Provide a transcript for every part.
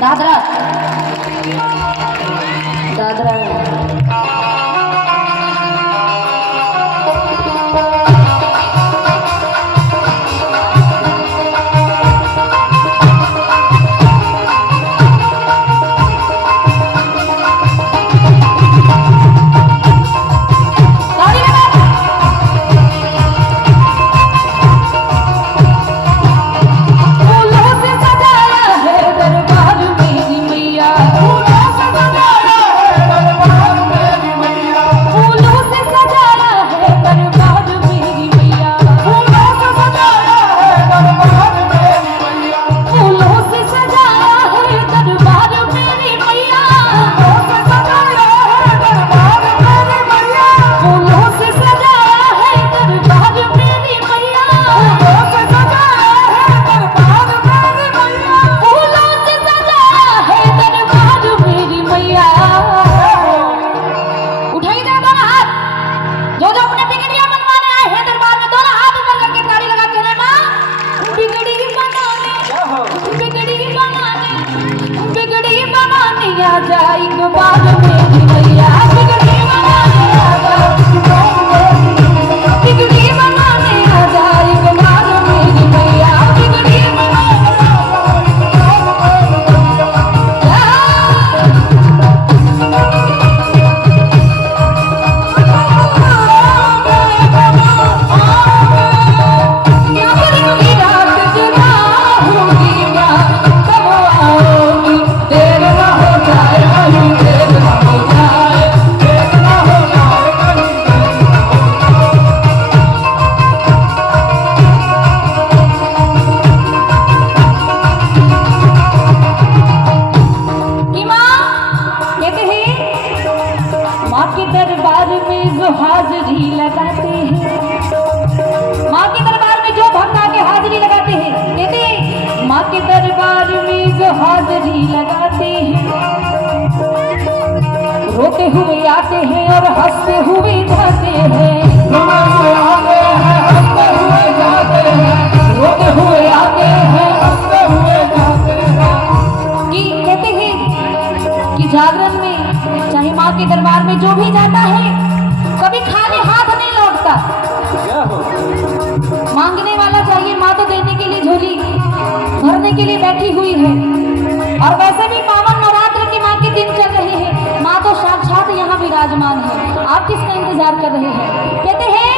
दादरा दादरा हाजिरी लगाते हैं। माँ के दरबार में जो भक्त आके हाजिरी लगाते हैं, कहते माँ के दरबार में जो हाजिरी लगाते हैं, रोते हुए आते हैं और हंसते हुए जाते हैं। रोते हुए आते हैं, हंसते हुए जाते हैं। कि कहते हैं कि जागरण में चाहे माँ के दरबार में जो भी जाता है कभी खाली हाथ नहीं लौटता। मांगने वाला चाहिए, माँ तो देने के लिए झोली भरने के लिए बैठी हुई है। और वैसे भी पावन नवरात्र की माँ के दिन चल रहे हैं, माँ तो साक्षात यहाँ विराजमान है। आप किसका इंतजार कर रहे हैं? कहते हैं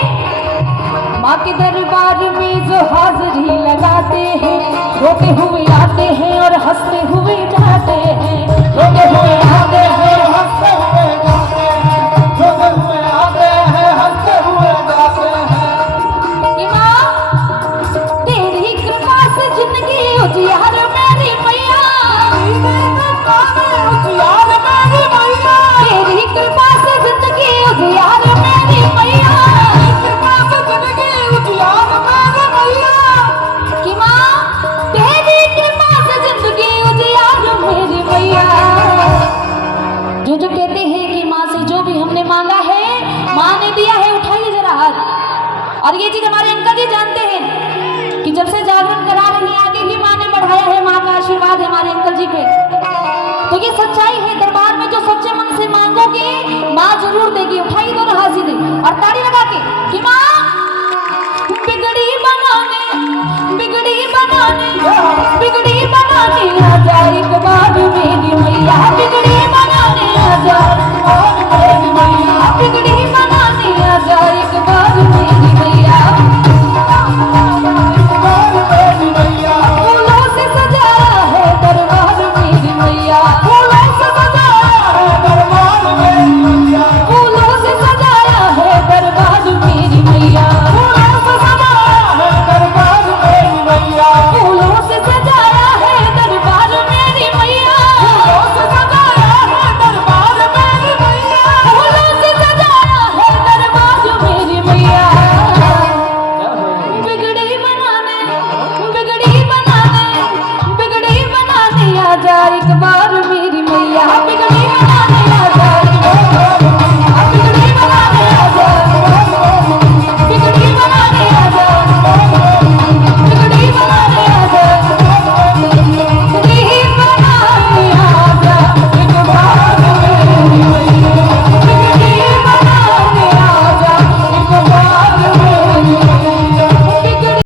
माँ के दरबार में जो हाजिरी लगाते हैं, रोते हुए आते हैं और हंसते हुए जाते हैं। रोते हुए आते हैं, हंसते हुए जाते हैं। रोते हुए आते हैं, हंसते हुए जाते हैं। कि माँ तेरी कृपा से जिंदगी उजियार मेरी मैया, उजियार मेरी मैया। तेरी कृपा से जिंदगी उजियार मेरी मैया, कृपा से जिंदगी उजियार मेरी मैया। कि माँ तेरी कृपा से जिंदगी उजियार मेरी मैया। जो कहते हैं कि माँ से जो भी हमने मांगा है माँ ने दिया है, उठाइए जरा हाथ। और ये चीज हमारे अंकल जी जानते हैं कि जब से जागरण करा रही है आगे भी माँ ने बढ़ाया है। माँ का आशीर्वाद है हमारे अंकल जी पे। तो ये सच्चाई है, दरबार में जो सच्चे मन से मांगोगे माँ जरूर देगी। उठाइए दोनों हाथ सीधे और ताली लगा के कि माँ बिगड़ी बनाने, बिगड़ी बनाने, बिगड़ी बनाने आ जा एक बार मेरी मैया। बिगड़ी बनाने आ जा मेरी मैया, बिगड़ी बनाने आ जा एक बार मेरी मैया। फूलों से सजाया है दरबार मेरी मैया, फूलों से सजाया है दरबार मेरी मैया। फूलों से सजाया है दरबार मेरी मैया, फूलों से सजाया है दरबार मेरी मैया। फूलों से सजाया है दरबार मेरी मैया, फूलों से सजाया है दरबार मेरी मैया। फूलों से सजाया है दरबार मेरी मैया। बिगड़ी बनाने, बिगड़ी बनाने, बिगड़ी बनाने आ जा एक बार